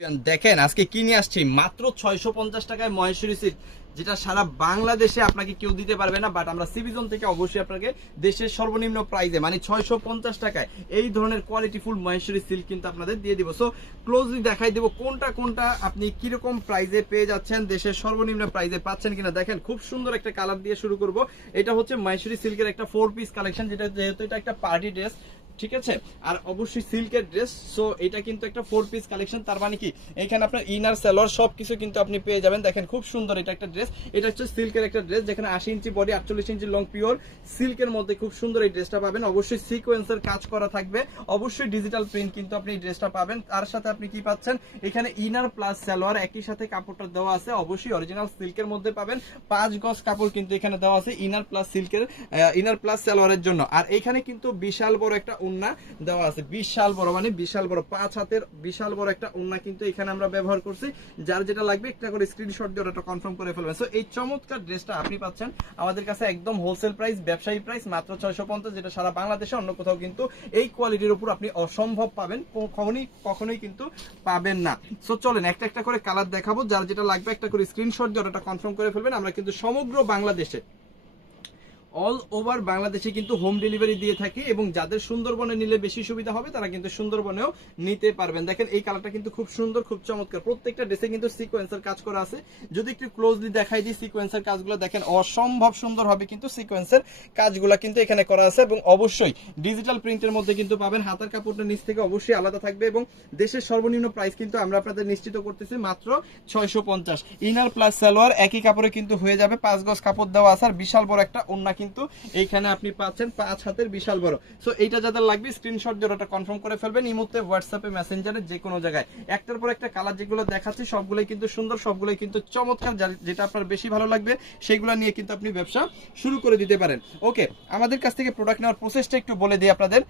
দেখেন আজকে কি নিয়ে আসছি মাত্র 650 টাকায় মহেশ্বরী সিল্ক, যেটা সারা বাংলাদেশে আপনাকে কেউ দিতে পারবে না। বাট আমরা সিবিজন থেকে অবশ্যই আপনাকে দেশের সর্বনিম্ন প্রাইসে মানে 650 টাকায় এই ধরনের কোয়ালিটিফুল মহেশ্বরী সিল্ক কিন্তু আপনাদের দিয়ে দিব। সো ক্লোজলি দেখাই দেবো কোনটা কোনটা আপনি কিরকম প্রাইসে পেয়ে যাচ্ছেন, দেশের সর্বনিম্ন প্রাইসে পাচ্ছেন কিনা। দেখেন খুব সুন্দর একটা কালার দিয়ে শুরু করব। এটা হচ্ছে মহেশ্বরী সিল্কের একটা 4 পিস কালেকশন, যেটা যেহেতু এটা একটা পার্টি ড্রেস, ঠিক আছে, আর অবশ্যই সিল্কের ড্রেস। সো এটা কিন্তু একটা 4 পিস কালেকশন, তার মানে কি এখানে আপনার ইনার সালোয়ার সবকিছু কিন্তু আপনি পেয়ে যাবেন। দেখেন খুব সুন্দর এটা একটা ড্রেস, এটা হচ্ছে সিল্কের একটা ড্রেস যেখানে 80 ইঞ্চি বডি 48 ইঞ্চি লং পিওর সিল্কের মধ্যে খুব সুন্দর এই ড্রেসটা পাবেন। অবশ্যই সিকোয়েন্সের কাজ করা থাকবে, অবশ্যই ডিজিটাল প্রিন্ট কিন্তু আপনি এই ড্রেসটা পাবেন। তার সাথে আপনি কি পাচ্ছেন, এখানে ইনার প্লাস সালোয়ার একই সাথে কাপড়টা দেওয়া আছে, অবশ্যই অরিজিনাল সিল্কের মধ্যে পাবেন। 5 গজ কাপড় কিন্তু এখানে দেওয়া আছে ইনার প্লাস সিল্কের, ইনার প্লাস সালোয়ারের জন্য। আর এখানে কিন্তু বিশাল বড় একটা ওড়না দেওয়া আছে, বিশাল বড় মানে বিশাল বড় 5 হাতের বিশাল বড় একটা ওড়না কিন্তু এখানে আমরা ব্যবহার করছি। যার যেটা লাগবে একটা করে স্ক্রিনশট দিয়ে ওটা কনফার্ম করে ফেলবেন। সো এই চমৎকার ড্রেসটা আপনি পাচ্ছেন আমাদের কাছে একদম হোলসেল প্রাইস, ব্যবসায়ী প্রাইস মাত্র 650, যেটা সারা বাংলাদেশে অন্য কোথাও কিন্তু এই কোয়ালিটির উপর আপনি অসম্ভব পাবেন, কখনোই কিন্তু পাবেন না। সো চলেন একটা একটা করে কালার দেখাবো, যার যেটা লাগবে একটা করে স্ক্রিনশট দিয়ে ওটা কনফার্ম করে ফেলবেন। আমরা কিন্তু সমগ্র বাংলাদেশে অল ওভার বাংলাদেশে কিন্তু হোম ডেলিভারি দিয়ে থাকি, এবং যাদের সুন্দরবনে নিলে বেশি সুবিধা হবে তারা কিন্তু সুন্দরবনেও নিতে পারবেন। দেখেন এই কালারটা কিন্তু খুব সুন্দর, খুব চমৎকার। প্রত্যেকটা ড্রেসে কিন্তু সিকোয়েন্সের কাজ করা আছে। যদি একটু ক্লোজলি দেখাই দিই সিকোয়েন্সের কাজগুলো দেখেন অসম্ভব সুন্দর হবে, কিন্তু সিকোয়েন্সের কাজগুলো কিন্তু এখানে করা আছে, এবং অবশ্যই ডিজিটাল প্রিন্টের মধ্যে কিন্তু পাবেন। হাতার কাপড়টা নিচ থেকে অবশ্যই আলাদা থাকবে, এবং দেশের সর্বনিম্ন প্রাইস কিন্তু আমরা আপনাদের নিশ্চিত করতেছি মাত্র 650। ইনার প্লাস সালোয়ার একই কাপড়ে কিন্তু হয়ে যাবে, 5 গজ কাপড় দেওয়া আছে, আর বিশাল বড় একটা ওড়না কিন্তু এইখানে আপনি পাচ্ছেন 5 হাতের বিশাল বড়। সো এইটা যাদের লাগবে স্ক্রিনশট দিয়ে ওটা কনফার্ম করে ফেলবেন। এই মুহূর্তে হোয়াটসঅ্যাপে মেসেঞ্জারে যে কোনো জায়গায় একটার পর একটা কালার যেগুলো দেখাচ্ছি সবগুলোই কিন্তু সুন্দর, সবগুলোই কিন্তু চমৎকার। যেটা আপনার বেশি ভালো লাগবে সেগুলো নিয়ে কিন্তু আপনি ব্যবসা শুরু করে দিতে পারেন। ওকে, আমাদের কাছ থেকে প্রোডাক্ট নেওয়ার প্রসেসটা একটু বলে দিই আপনাদের।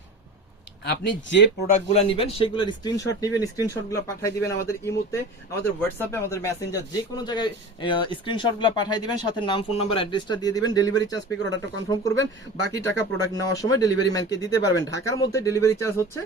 আপনি যে প্রোডাক্টগুলো নেবেন সেগুলোর স্ক্রিনশট নেবেন, স্ক্রিনশটগুলো পাঠিয়ে দিবেন আমাদের ইমোতে, আমাদের হোয়াটসঅ্যাপে, আমাদের মেসেঞ্জার যে কোনো জায়গায় স্ক্রিনশটগুলো পাঠিয়ে দিবেন, সাথে নাম, ফোন নাম্বার, অ্যাড্রেসটা দিয়ে দিবেন। ডেলিভারি চার্জ পে করে অর্ডারটা কনফার্ম করবেন, বাকি টাকা প্রোডাক্ট নেওয়ার সময় ডেলিভারি ম্যানকে দিতে পারবেন। ঢাকার মধ্যে ডেলিভারি চার্জ হচ্ছে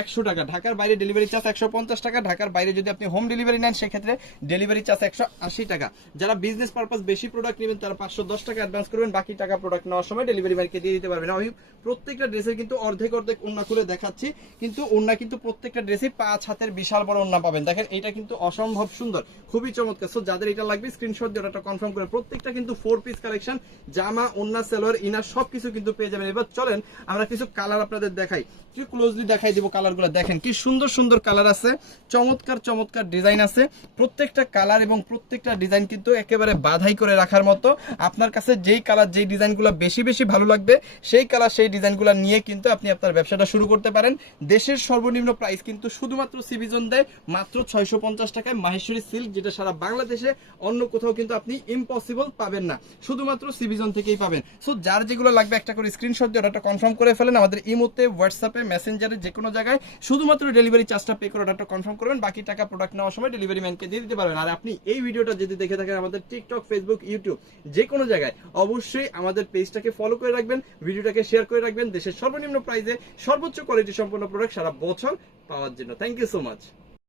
100 টাকা, ঢাকার বাইরে ডেলিভারি চার্জ 150 টাকা। ঢাকার বাইরে যদি আপনি হোম ডেলিভারি নেন সেক্ষেত্রে ডেলিভারি চার্জ 180 টাকা। যারা বিজনেস পারপাস বেশি প্রোডাক্ট নেবেন তারা 510 টাকা অ্যাডভান্স করবেন, বাকি টাকা প্রোডাক্ট নেওয়ার সময় ডেলিভারি ম্যানকে দিয়ে দিতে পারবেন। আমি প্রত্যেকটা ড্রেসের কিন্তু অর্ধেক অর্ধেক ওড়না খুলে দেখাচ্ছি, কিন্তু ওড়না কিন্তু প্রত্যেকটা ড্রেসে 5 হাতের বিশাল বড় ওড়না পাবেন। দেখেন এটা কিন্তু অসম্ভব সুন্দর, খুবই চমৎকার। সো যাদের এটা লাগবে স্ক্রিনশট দিয়ে ওটা কনফার্ম করে। প্রত্যেকটা কিন্তু 4 পিস কালেকশন, জামা, ওড়না, সালোয়ার, ইনার সবকিছু কিন্তু পেয়ে যাবেন। এবার চলেন আমরা কিছু কালার আপনাদের দেখাই, কি ক্লোজলি দেখাই দিব কালারগুলো। দেখেন কি সুন্দর সুন্দর কালার আছে, চমৎকার চমৎকার ডিজাইন আছে। প্রত্যেকটা কালার এবং প্রত্যেকটা ডিজাইন কিন্তু একেবারে বাধাই করে রাখার মতো। আপনার কাছে যেই কালার যেই ডিজাইনগুলো বেশি বেশি ভালো লাগবে সেই কালার সেই ডিজাইনগুলো নিয়ে কিন্তু আপনি আপনার ব্যবসাটা শুরু করতে পারেন। দেশের সর্বনিম্ন প্রাইস কিন্তু শুধুমাত্র সিবিজন দেয় মাত্র 650 টাকায় মাহেশ্বরী সিল্ক, যেটা সারা বাংলাদেশে অন্য কোথাও কিন্তু আপনি ইম্পসিবল পাবেন না, শুধুমাত্র সিবিজন থেকেই পাবেন। সো যার যেগুলো লাগবে একটা করে স্ক্রিনশট দিয়ে ওটা কনফার্ম করে ফেলেন। আমাদের ইমোতে, হোয়াটসঅ্যাপে, মেসেঞ্জারে যে কোনো জায়গায় শুধুমাত্র ডেলিভারি চার্জটা পে করে ওটা কনফার্ম করবেন, বাকি টাকা প্রোডাক্ট নেওয়ার সময় ডেলিভারি ম্যানকে দিয়ে দিতে পারবেন। আর আপনি এই ভিডিওটা যদি দেখে থাকেন আমাদের টিকটক, ফেসবুক, ইউটিউব যে কোনো জায়গায়, অবশ্যই আমাদের পেজটাকে ফলো করে রাখবেন, ভিডিওটাকে শেয়ার করে রাখবেন, দেশের সর্বনিম্ন প্রাইসে সর্বোচ্চ কোয়ালিটি সম্পন্ন প্রোডাক্ট সারা বছর পাওয়ার জন্য। Thank you so much.